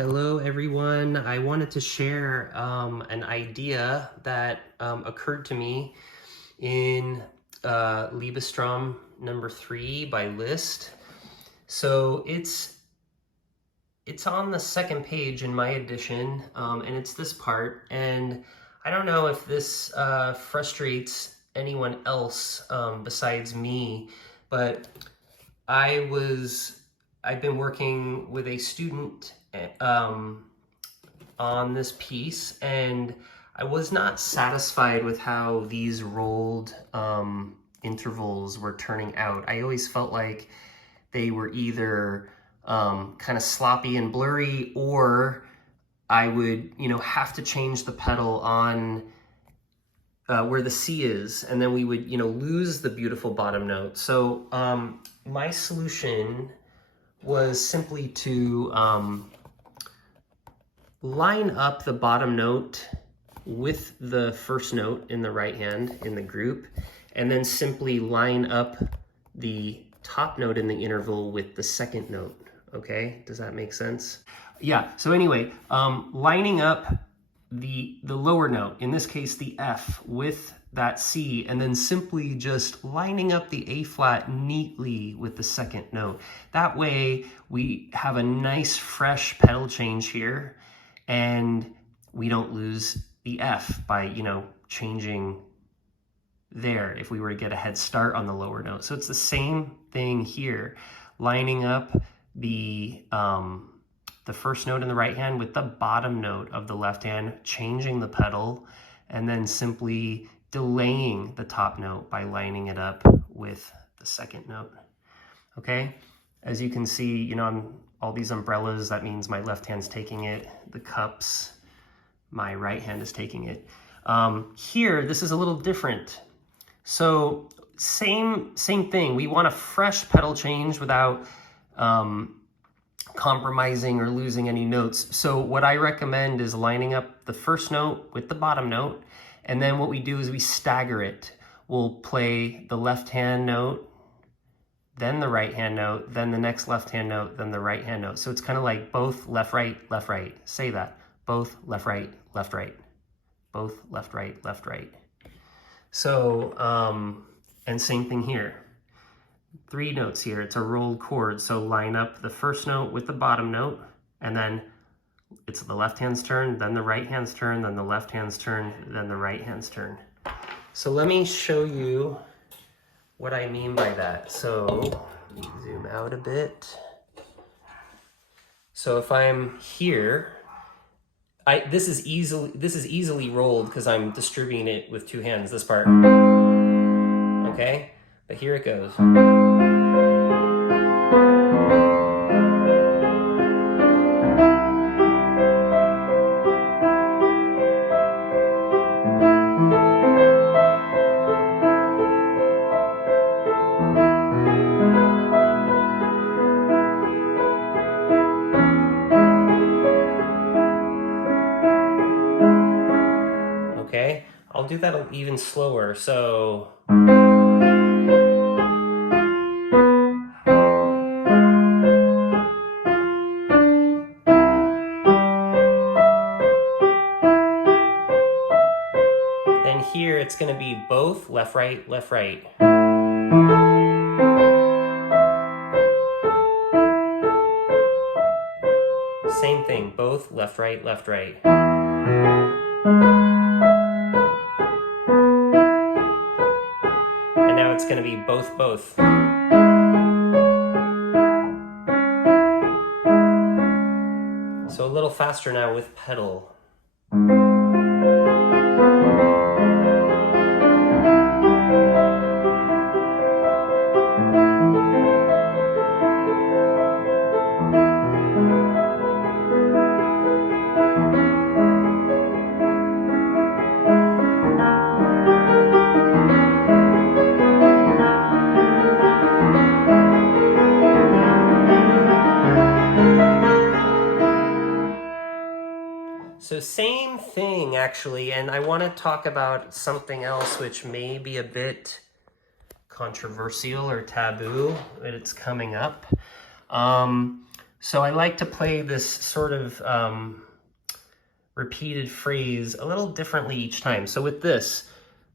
Hello everyone. I wanted to share an idea that occurred to me in Liebestraum No.3 by Liszt. So it's on the second page in my edition, and it's this part. And I don't know if this frustrates anyone else besides me, but I've been working with a student on this piece, and I was not satisfied with how these rolled intervals were turning out. I always felt like they were either kind of sloppy and blurry, or I would, have to change the pedal on where the C is, and then we would, lose the beautiful bottom note. So my solution was simply to line up the bottom note with the first note in the right hand in the group, and then simply line up the top note in the interval with the second note. Okay, does that make sense? Yeah, so anyway, lining up the lower note, in this case the F, with that C, and then simply just lining up the A flat neatly with the second note. That way we have a nice fresh pedal change here, and we don't lose the F by, changing there if we were to get a head start on the lower note. So it's the same thing here, lining up the first note in the right hand with the bottom note of the left hand, changing the pedal, and then simply delaying the top note by lining it up with the second note. Okay, as you can see, I'm all these umbrellas. That means my left hand's taking it. The cups, my right hand is taking it. Here, this is a little different. So same thing. We want a fresh pedal change without compromising or losing any notes. So what I recommend is lining up the first note with the bottom note, and then what we do is we stagger it. We'll play the left hand note, then the right hand note, then the next left hand note, then the right hand note. So it's kind of like both left, right, left, right. Say that. Both left, right, left, right. Both left, right, left, right. So, and same thing here. 3 notes here, it's a rolled chord. So line up the first note with the bottom note, and then it's the left hand's turn, then the right hand's turn, then the left hand's turn, then the right hand's turn. So let me show you what I mean by that. So let me zoom out a bit. So if I'm here, this is easily rolled because I'm distributing it with 2 hands, this part. Okay? But here it goes. Okay? I'll do that even slower. So then here it's going to be both left, right, left, right. Same thing, both left, right, left, right. And now it's going to be both, both. So a little faster now with pedal. So same thing actually, and I want to talk about something else which may be a bit controversial or taboo, but it's coming up. So I like to play this sort of repeated phrase a little differently each time. So with this,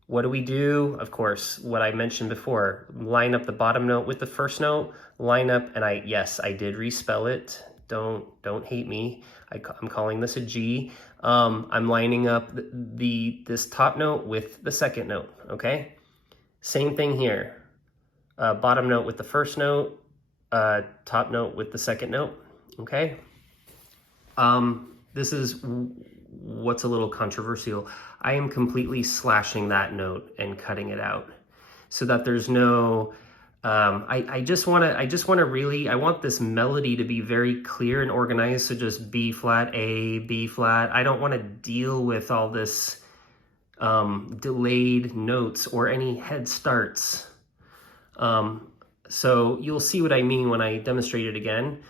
what do we do? Of course, what I mentioned before, line up the bottom note with the first note, line up, and yes, I did respell it. Don't hate me. I'm calling this a G. I'm lining up this top note with the second note, okay? Same thing here. Bottom note with the first note, top note with the second note, okay? This is what's a little controversial. I am completely slashing that note and cutting it out so that there's no, I just want this melody to be very clear and organized. So just B flat, A, B flat. I don't want to deal with all this delayed notes or any head starts. So you'll see what I mean when I demonstrate it again.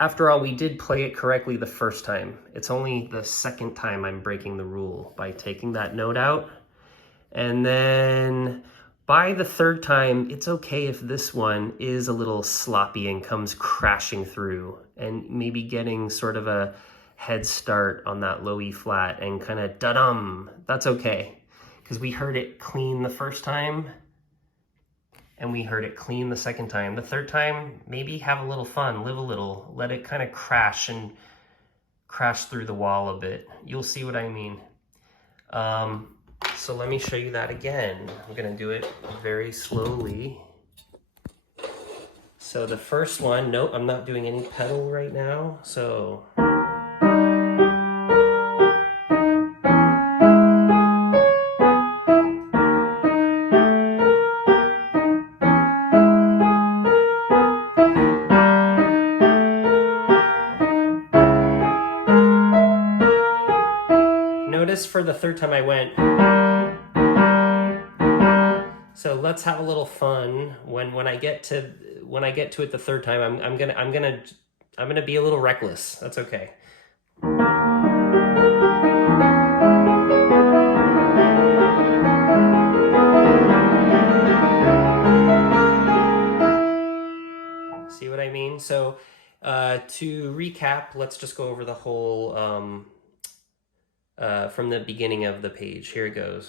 After all, we did play it correctly the first time. It's only the second time I'm breaking the rule by taking that note out. And then by the third time, it's okay if this one is a little sloppy and comes crashing through and maybe getting sort of a head start on that low E flat and kind of da-dum. That's okay, because we heard it clean the first time and we heard it clean the second time. The third time, maybe have a little fun, live a little, let it kind of crash through the wall a bit. You'll see what I mean. So let me show you that again. I'm gonna do it very slowly. So the first one, nope, I'm not doing any pedal right now. So. Notice for the third time I went. So let's have a little fun. When I get to it the third time, I'm gonna be a little reckless. That's okay. See what I mean? So to recap, let's just go over the whole from the beginning of the page. Here it goes.